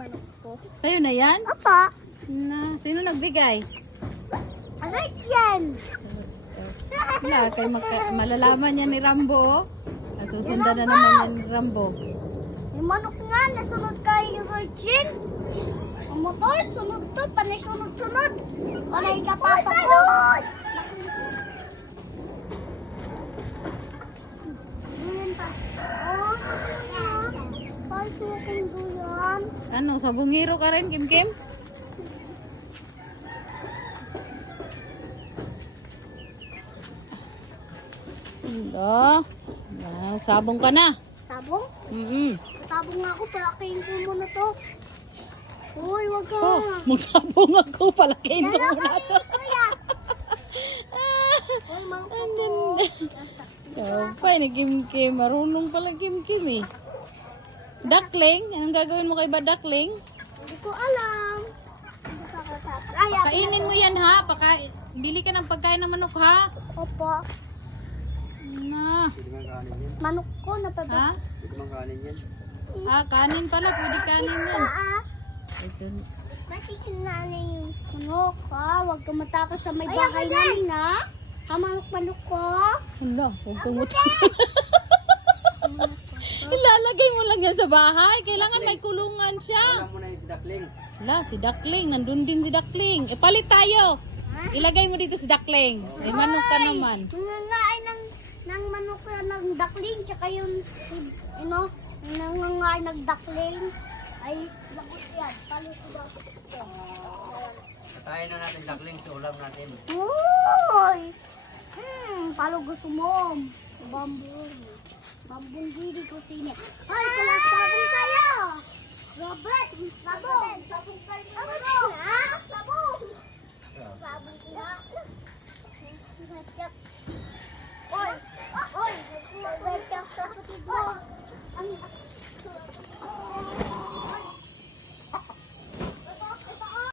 manok ko. Sa'yo na yan? Apa? Na, sino nagbigay? Alay yan. Wala, kay malalaman yan ni Rambo. Susundan na naman yan ni Rambo. Yung manok nga, nasunod kayo Virgin. Ang motor, sunod to, panay sunod-sunod. Panay kapapa ko. Ganyan pa. Oh, pasukin ko yan. Ano, sabungiro ka rin, Kim Kim? Hello. Sabong ka na. Sabong? Sabong nga ako, palakihin ko muna to. Uy, wag ka. Oh, magsabong ako. Palakihin mo muna to. Kuya. Uy, manok ko. Kapay ni Kim Kim. Marunong pala Kim Kim eh. Duckling? Anong gagawin mo kay ba duckling? Hindi ko alam. Kainin mo yan ha. Bili ka ng pagkain ng manok ha. Opo. Na. Manok ko na pa Ha? Ah, kanin pala. Pwede kanin yan. Ito. Bakit na yung manok ha? Huwag ka matakas sa may bahay namin ha? Ha, manok ko? Hala, huwag kang Ilalagay mo lang yan sa bahay. Kailangan may kulungan siya. Alam mo na yung duckling. Hala, si Duckling. Nandun din si Duckling. E, palit tayo. Ilagay mo dito si Duckling. May manok ka naman. Nangangain ng manok ko ng duckling, tsaka yung, nangangain ng duckling. Ay, lagot yan. Palit ko daw. Patayin na natin duckling sa ulam natin. Uy! Palo gusto mo? Bamboo. Bamboo didi ko sini. Ay, pala sabong kayo! Robert! Sabong! Sabong kayo! Sabong! Sabong! Sabong kayo!